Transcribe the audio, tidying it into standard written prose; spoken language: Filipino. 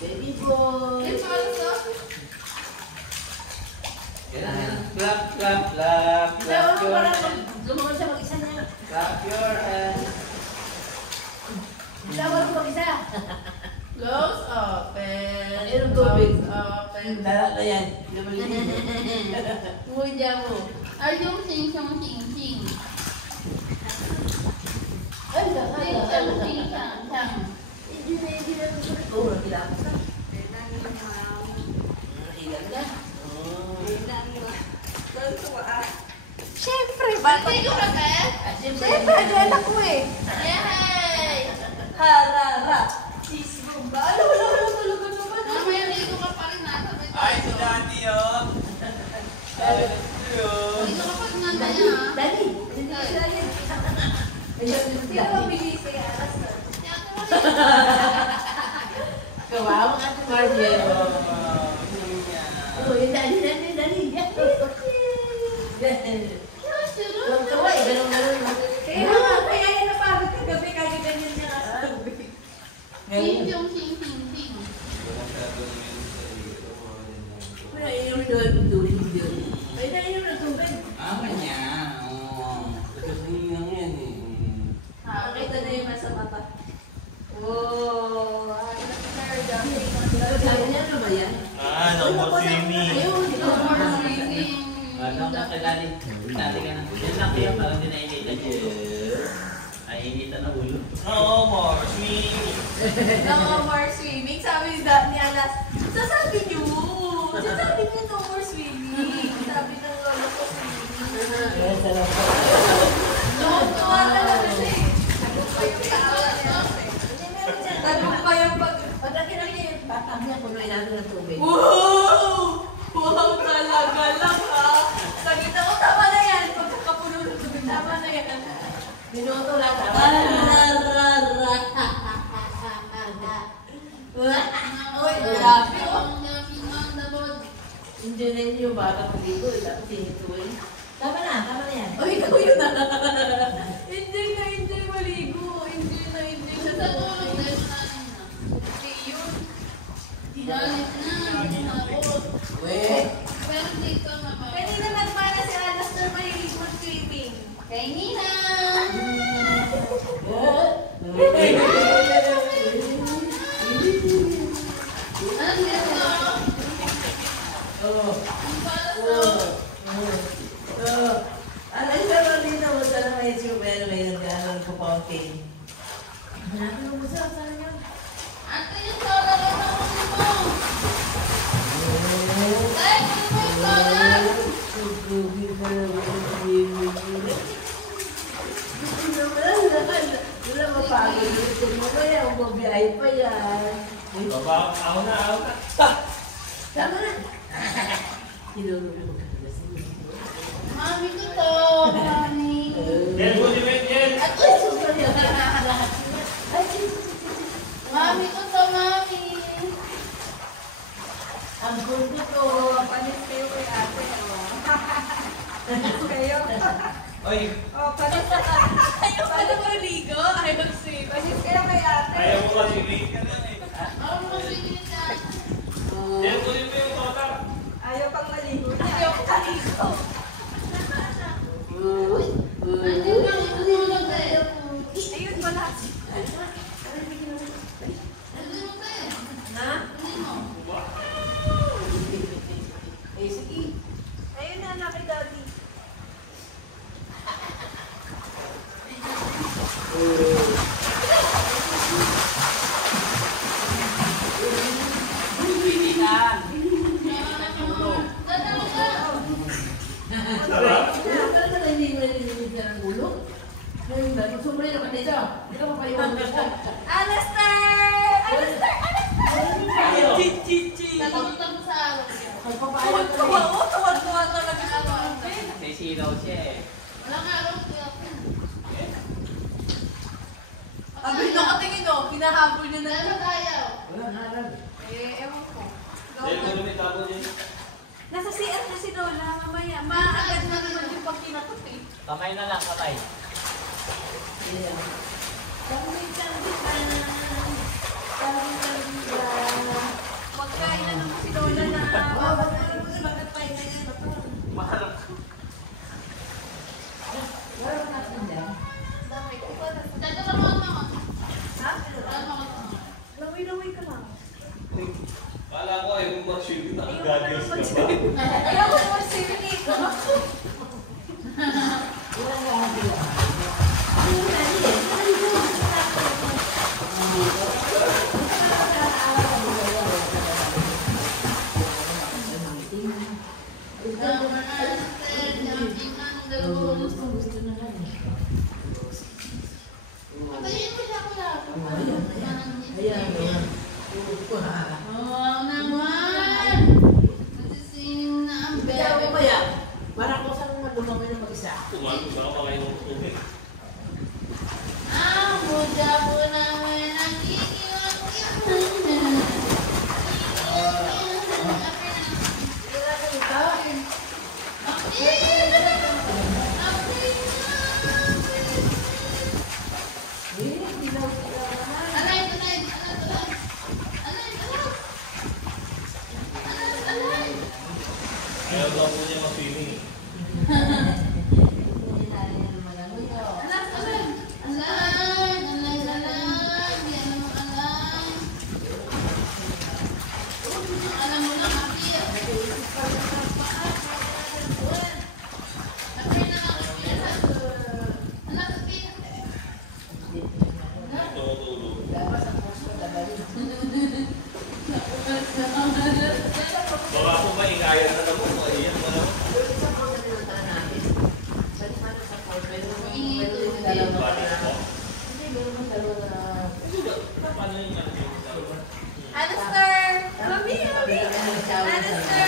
Baby boy. Clap, clap, clap, clap your hands. Lumawan siya mag-isa niya. Clap your hands. Lumawan ko mag-isa. Close open. Ayun, tubig. Close open. Dala na yan. Nguya mo. Ay, yung sing-sing-sing-sing. Ay, dala. Sing-sing-sing-sing. Hindi na. Oo, nakilala ka. Ilan na? Siyempre, Bakit ko ka ba? Siyempre, adyan ako eh. Yay! Harara. Sisbomba. Ano, talaga naman. Mamaya ligo ka pa rin nasa. Ay, si Daddy, oh. Ligo ka pa rin nasa yan, ha? Dali. Hindi ko sila yan. Sino ang bilis eh? Alas na. Kawawa ka si Margie. Oh, yung dali. Tuwa eh, ganun. Kaya yan napagod kagabi, kaya ganyan niya kasabi. Sing-sing-sing-sing. Wala, inom doon yung tubig doon. Ay, nainom ng tubig. Ama niya. Tapos lang yan eh. Nakakita na yung nasa mata. Oh, ay, nag-jumping. Sabi niya, ano ba yan? No more swimming. Ayun, No more swimming. Ano ka Daddy? Dati ka na. Yan lang kaya parang dinainitan niya. Ay, initan na ulo. No more swimming. No more swimming. Sabi ni Alas, sasabi niyo no more swimming. Sabi ng lolo ko swimming. Tuwa talaga siya eh. Tagup pa yung tawa niya. Tagup pa yung pag... Pagkaki na niya yung batang niya, punuin natin ng tubig. Wow! Wow talaga lang ha. Sagita ko, tama na yan. Pagkakapuno ng tubig, tama na yan. Minuto lang. Uy, grabe oh. Hindi na yung bata ko dito, tapos sinituin. Tama na yan. Uy, ikaw yun na. Hindi maligo. Hindi Sa na. tulog na yun natin na. Hindi yun. Galit na. Nakot. Weh. Pero dito naman. Kanina nagmana si Alas na mahilig mag-swimming. Kay Nina. Anong dito? Ang para sa... Alay sa mga dito mo sana may super, may nagkaroon ko fountain. Hanapin mo sa saan niya? Ate, yung solar lang na kasi mo. Tay, ano mo yung solar? Wala mapagod. Gusto mo ba yan? Mabiyahe pa yan. Baba, ako na. Tama na. Sinulog mo ka. Mami ko to, mami. Yan po si Wendy. At susunod yung lahat. Mami ko to, mami. Ang gundo to. Panis kayo kay ate. Panis kayo. Oy, Oh, panis na ka. Ayaw pa na maligo. Ayaw mag-swim. Panis kayo kay ate. ayaw mo kasi late ka na eh. Ako mo sige ka. Yan po yung total. Ayaw pang maligo. Ayaw pang maligo. Nandiyan lang yung tulog eh. Ayun pala. Nandiyan mo tayo. Ha? Hindi mo. Eh, sige. Ayun na, anak kay Daddy. Tatawa ka. Talaga na hindi mo nalilinig ka ng ulo? Ngayon ba? Magsumray naman dito. Hindi ka mapayungan ka. Alastair! Alastair! Tatakot ako sa araw. Magpapayag ka Tuwa-tuwa. rin. Oh, tuwa-tuwa talaga sa tubig. May silaw siya eh. Walang araw kaya ako. Abi, nakatingin o. Hinahabol niya na. Dahil tayo. Walang halal. Ewan ko. Nasa CR na si Lola, mamaya. Maagad na naman yung pag kinakot eh. Kamay na lang, kamay. Magkain na naman si Lola na. Maharap. Dada ka naman ako. Ha? Dada ka naman. Laway-laway ka lang. Kala ko ay mag-swimming na Ayaw gagawin ko ka naman ba? Ayaw ko naman swimming ko. Patayin mo siya, kuya. Ayan, ayan. Oh, naman. Masising na ang Kaya mo bebe. kaya, parang ko saan lumamay ng mag-isa. Tumago sa kapakain ng tubig. Ang muda po namin ang kikiwag-kiwag. Alay, alay, alay, alay. Alay, alay. Ayaw daw po niya mag-swimming. Alay, alay. Alay, alay, alay. Yan naman alay. Alam mo na, Maki. Maki na lang, Maki. Anak, Maki. Ito tulog. Baka po maingayan na naman. Iyan mo naman. Balik po. Paano yung ano yung Alistair! Mami, mami! Alistair!